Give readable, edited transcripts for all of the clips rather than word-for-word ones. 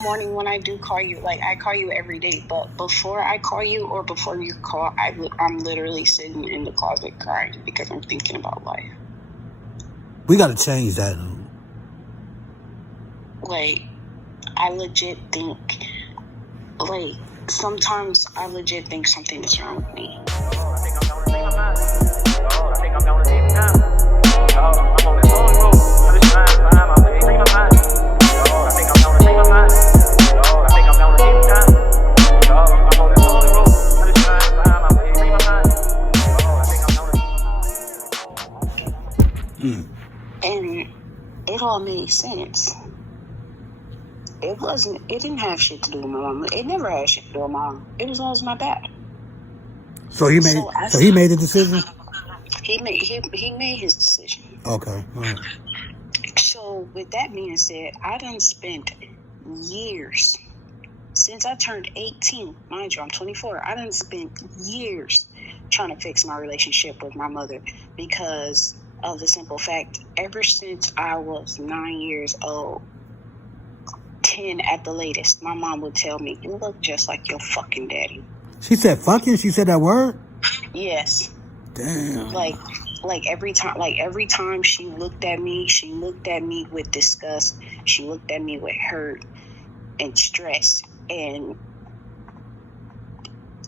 Morning when I do call you, like I call you every day, but before I call you or before you call, I'm literally sitting in the closet crying because I'm thinking about life. We got to change that. Like, I legit think, like, sometimes I legit think something is wrong with me. And it all made sense. It didn't have shit to do with my mom. It never had shit to do with my mom. It was always my dad. So he made the decision? He made his decision. Okay. All right. So with that being said, I done spent years since I turned 18. Mind you, I'm 24. I done spent years trying to fix my relationship with my mother because of the simple fact, ever since I was 9 years old, 10 at the latest, my mom would tell me, "You look just like your fucking daddy." She said fucking? She said that word? Yes. Damn. Like every time she looked at me with disgust. She looked at me with hurt and stress, and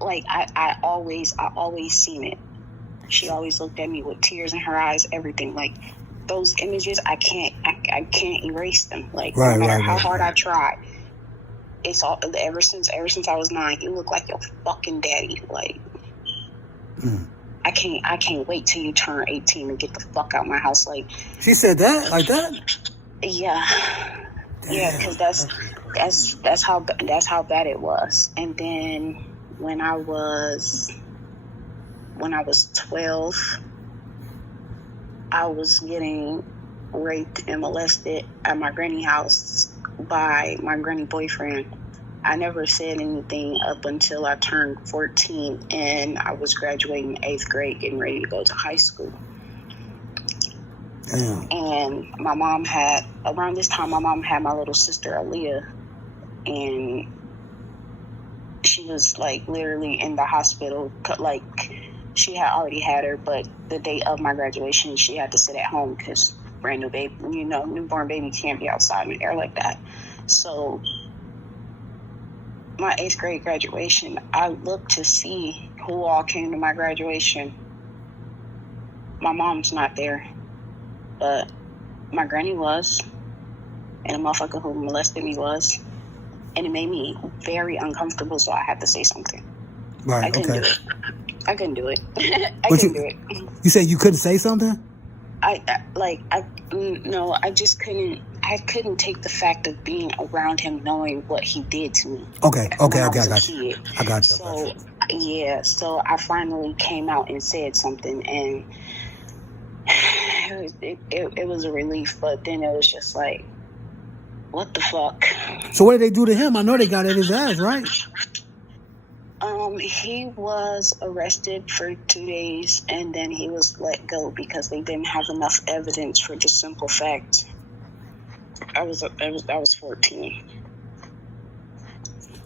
like I always seen it. She always looked at me with tears in her eyes, everything. Like those images, I can't erase them. Like no matter how hard I try, it's all ever since I was 9. You look like your fucking daddy. Like I can't wait till you turn 18 and get the fuck out of my house. Like she said that like that. Yeah. Damn. Yeah, because that's how bad it was. And then when I was 12, I was getting raped and molested at my granny house by my granny boyfriend. I never said anything up until I turned 14 and I was graduating 8th grade, getting ready to go to high school. Damn. And around this time, my mom had my little sister, Aaliyah, and she was like literally in the hospital. Like she had already had her, but the day of my graduation, she had to sit at home because brand new baby, newborn baby can't be outside in the air like that. So my 8th grade graduation, I looked to see who all came to my graduation. My mom's not there, but my granny was, and the motherfucker who molested me was, and it made me very uncomfortable, so I had to say something. Right, I couldn't do it. I couldn't do it. You said you couldn't say something? I just couldn't. I couldn't take the fact of being around him, knowing what he did to me. Okay, I got you. So yeah, so I finally came out and said something, and it was a relief. But then it was just like, what the fuck? So what did they do to him? I know they got at his ass, right? He was arrested for 2 days, and then he was let go because they didn't have enough evidence for the simple fact I was 14.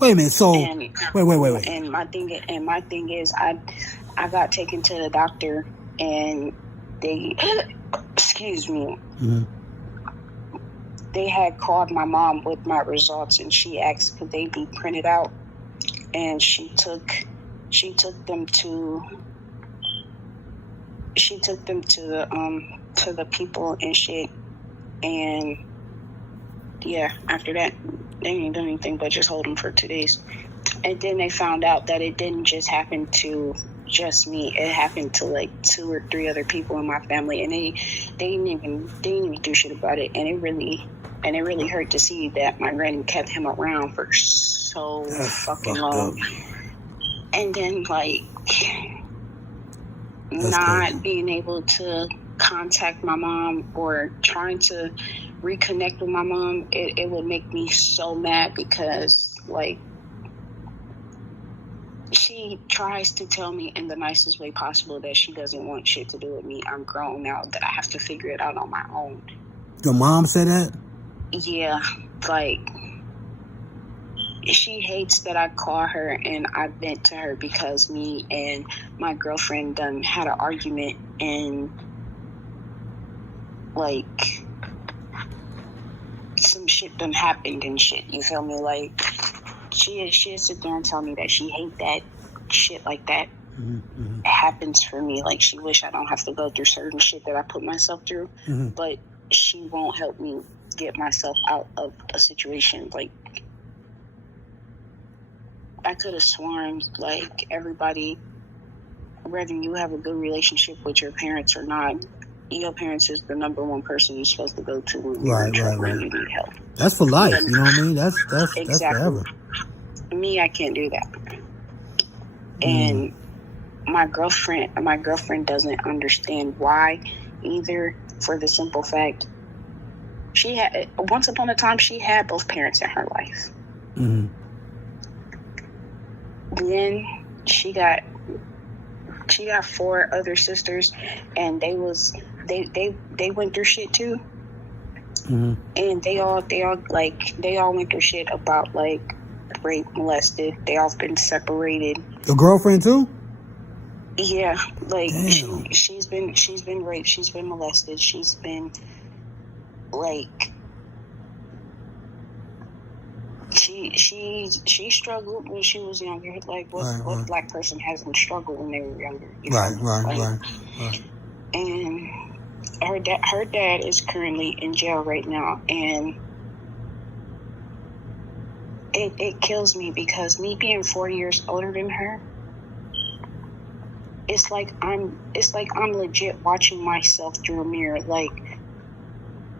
Wait a minute. So wait. And my thing is, I got taken to the doctor, and they, excuse me, they had called my mom with my results, and she asked could they be printed out. And she took them to the people and shit. And yeah, after that they didn't do anything but just hold them for 2 days. And then they found out that it didn't just happen to just me. It happened to like 2 or 3 other people in my family, and they didn't even do shit about it. And it really hurt to see that my granny kept him around for so fucking long. And then like not being able to contact my mom or trying to reconnect with my mom, it would make me so mad because like she tries to tell me in the nicest way possible that she doesn't want shit to do with me. I'm grown now, that I have to figure it out on my own. Your mom said that? Yeah, like she hates that I call her and I vent to her because me and my girlfriend done had an argument and like some shit done happened and shit. You feel me? Like she'll sit there and tell me that she hate that shit like that. It happens for me. Like she wish I don't have to go through certain shit that I put myself through, but she won't help me get myself out of a situation. Like I could have sworn like everybody, whether you have a good relationship with your parents or not, your parents is the number one person you're supposed to go to when you're in trouble and you need help. That's for life, you know what I mean? That's exactly. forever. Me, I can't do that. And my girlfriend doesn't understand why either, for the simple fact she had once upon a time she had both parents in her life. Then she got 4 other sisters, and they went through shit too. And they all went through shit about like rape, molested. They all been separated. Your girlfriend too? Yeah, like she's been raped, she's been molested, she's been like she struggled when she was younger. Like what black person hasn't struggled when they were younger? Right. And her dad is currently in jail right now, and it kills me because me being 4 years older than her, it's like I'm legit watching myself through a mirror. Like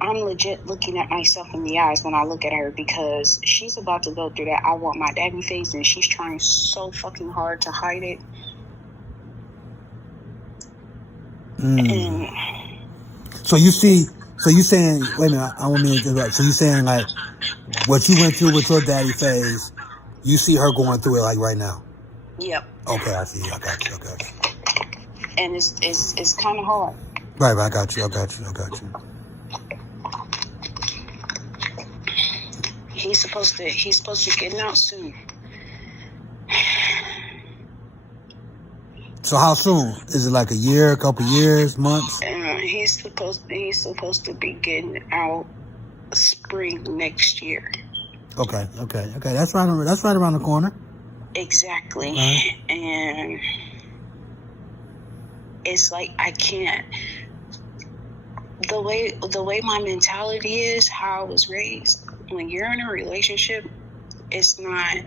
I'm legit looking at myself in the eyes when I look at her, because she's about to go through that I want my daddy face, and she's trying so fucking hard to hide it. And so you saying, wait a minute, I want me to interrupt. So you saying like what you went through with your daddy phase, you see her going through it like right now? Yep. Okay, I see. I got you. And it's kind of hard. Right, I got you. He's supposed to get out soon. So how soon? Is it like a year, a couple years, months? He's supposed to be getting out spring next year. Okay. That's right around the corner. Exactly. Right. And it's like I can't. The way my mentality is, how I was raised. When you're in a relationship, it's not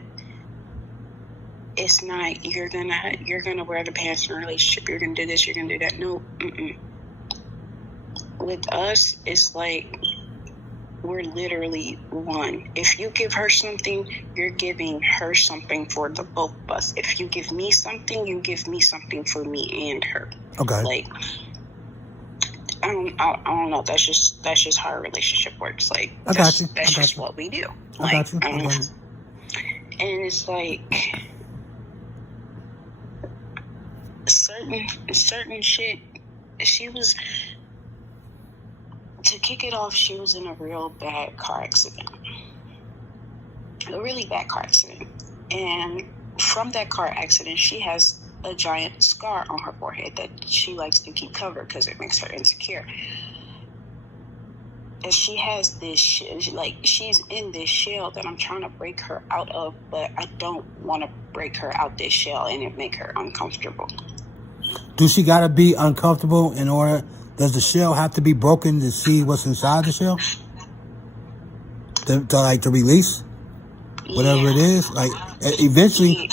you're gonna wear the pants in a relationship. You're gonna do this. You're gonna do that. No. With us, it's like we're literally one. If you give her something, you're giving her something for the both of us. If you give me something, you give me something for me and her. Okay. Like I don't know. That's just how our relationship works. Like that's just what we do. Like, I got you. And it's like certain shit. She was, to kick it off, she was in a real bad car accident. A really bad car accident. And from that car accident, she has a giant scar on her forehead that she likes to keep covered because it makes her insecure. And she has this, like, she's in this shell that I'm trying to break her out of, but I don't want to break her out this shell and it make her uncomfortable. Do she gotta be uncomfortable in order? Does the shell have to be broken to see what's inside the shell? To release whatever it is? Like, eventually...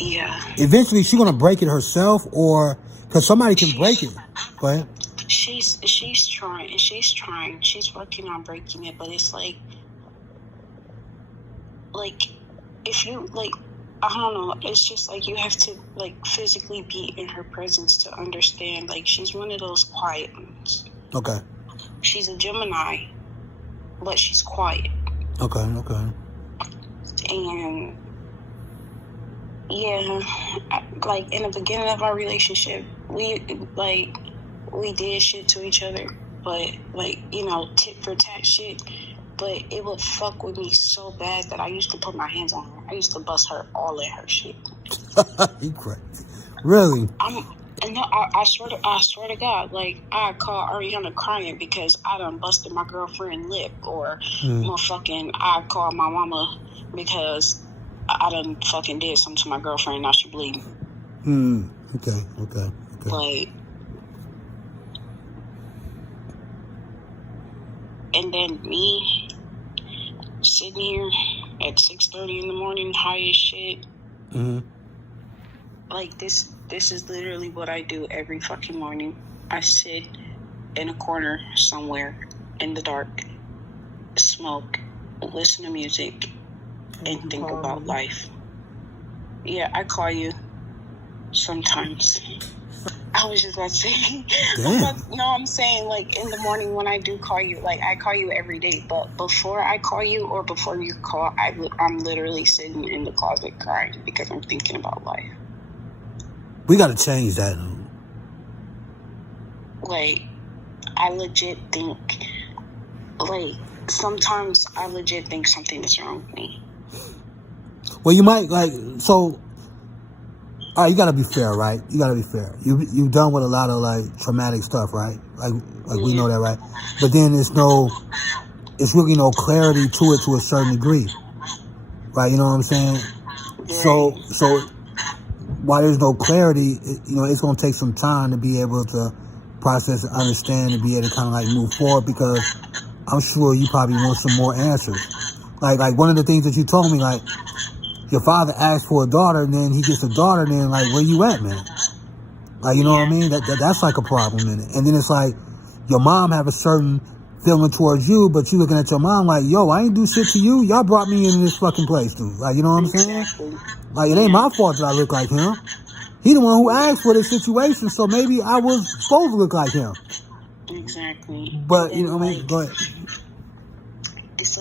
Yeah. Eventually, she's gonna break it herself, or because somebody can break it. Go ahead. She's trying. She's working on breaking it, but it's like if you I don't know. It's just like you have to physically be in her presence to understand. Like she's one of those quiet ones. Okay. She's a Gemini, but she's quiet. Okay. And yeah, like in the beginning of our relationship, we did shit to each other, but tit for tat shit. but it would fuck with me so bad that I used to put my hands on her. I used to bust her all in her shit. You crazy. Really? I swear to God, like, I call Ariana crying because I done busted my girlfriend lip, or motherfucking, I call my mama because I done fucking did something to my girlfriend, now she bleeding. Okay. Like, and then me sitting here at 6:30 in the morning, high as shit. Like, this is literally what I do every fucking morning. I sit in a corner somewhere in the dark, smoke, listen to music, and think about life. Yeah, I call you sometimes. I was just about to say, I'm saying, like, in the morning when I do call you, like, I call you every day, but before I call you or before you call, I'm literally sitting in the closet crying because I'm thinking about life. We got to change that. Like, I legit think, like, sometimes I legit think something is wrong with me. Well, you might, like, so, all right, you got to be fair, right? You got to be fair. You've done with a lot of, like, traumatic stuff, right? Like we know that, right? But then it's really no clarity to it to a certain degree, right? You know what I'm saying? So while there's no clarity, it's going to take some time to be able to process and understand and be able to kind of like move forward, because I'm sure you probably want some more answers. Like one of the things that you told me, like, your father asked for a daughter, and then he gets a daughter, and then, like, where you at, man? Like, you know what I mean? That's like a problem in it. And then it's like, your mom have a certain feeling towards you, but you looking at your mom like, yo, I ain't do shit to you. Y'all brought me into this fucking place, dude. Like, you know what I'm saying? Like, it ain't my fault that I look like him. He the one who asked for this situation, so maybe I was supposed to look like him. Exactly. But, you know what I mean? Go ahead. It's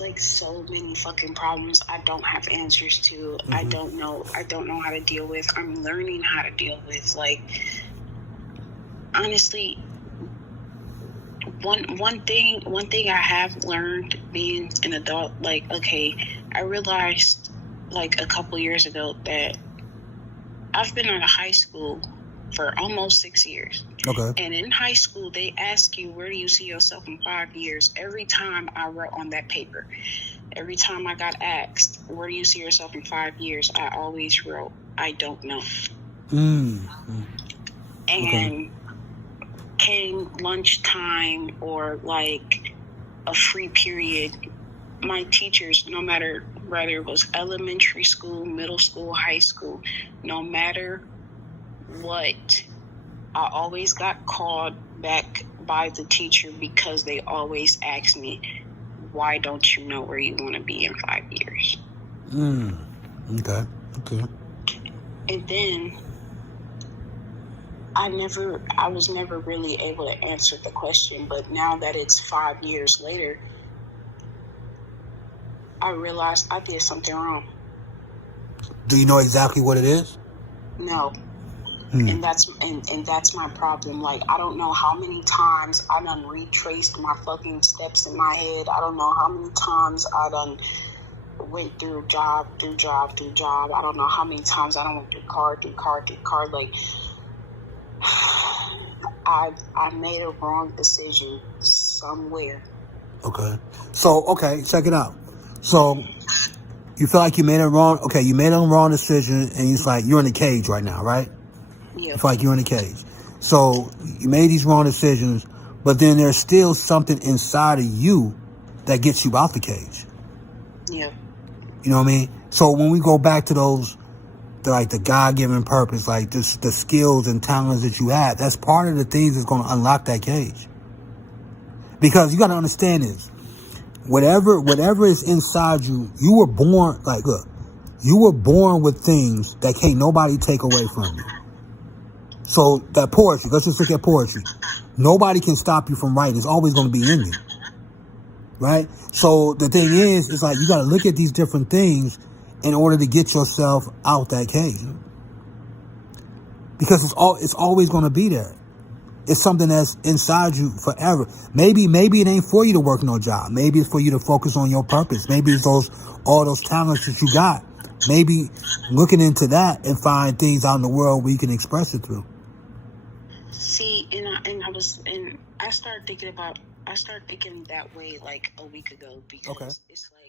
like so many fucking problems I don't have answers to. I don't know how to deal with. I'm learning how to deal with. Like, honestly, one thing I have learned being an adult, like, okay, I realized, like, a couple years ago that I've been out of high school for almost 6 years. Okay. And in high school, they ask you, where do you see yourself in 5 years? Every time I wrote on that paper, every time I got asked, where do you see yourself in 5 years? I always wrote, I don't know. And came lunchtime or, like, a free period, my teachers, no matter whether it was elementary school, middle school, high school, no matter what, I always got called back by the teacher because they always asked me, why don't you know where you want to be in 5 years? Okay. And then I was never really able to answer the question, but now that it's 5 years later, I realized I did something wrong. Do you know exactly what it is? No. And that's my problem. Like, I don't know how many times I done retraced my fucking steps in my head. I don't know how many times I done went through job. I don't know how many times I done went through car. Like, I made a wrong decision somewhere. Okay. So, check it out. So, you feel like you made a wrong decision, and it's like you're in a cage right now, right? Yeah. You feel like you're in a cage. So, you made these wrong decisions, but then there's still something inside of you that gets you out the cage. Yeah. You know what I mean? So, when we go back to those, the God-given purpose, like the skills and talents that you have, that's part of the things that's going to unlock that cage. Because you got to understand this. Whatever is inside you, you were born, you were born with things that can't nobody take away from you. So that poetry, let's just look at poetry. Nobody can stop you from writing. It's always going to be in you. Right? So the thing is, it's like you got to look at these different things in order to get yourself out that cage. Because it's always going to be there. It's something that's inside you forever. Maybe it ain't for you to work no job. Maybe it's for you to focus on your purpose. Maybe it's all those talents that you got. Maybe looking into that and find things out in the world where you can express it through. See, I started thinking that way like a week ago, because it's like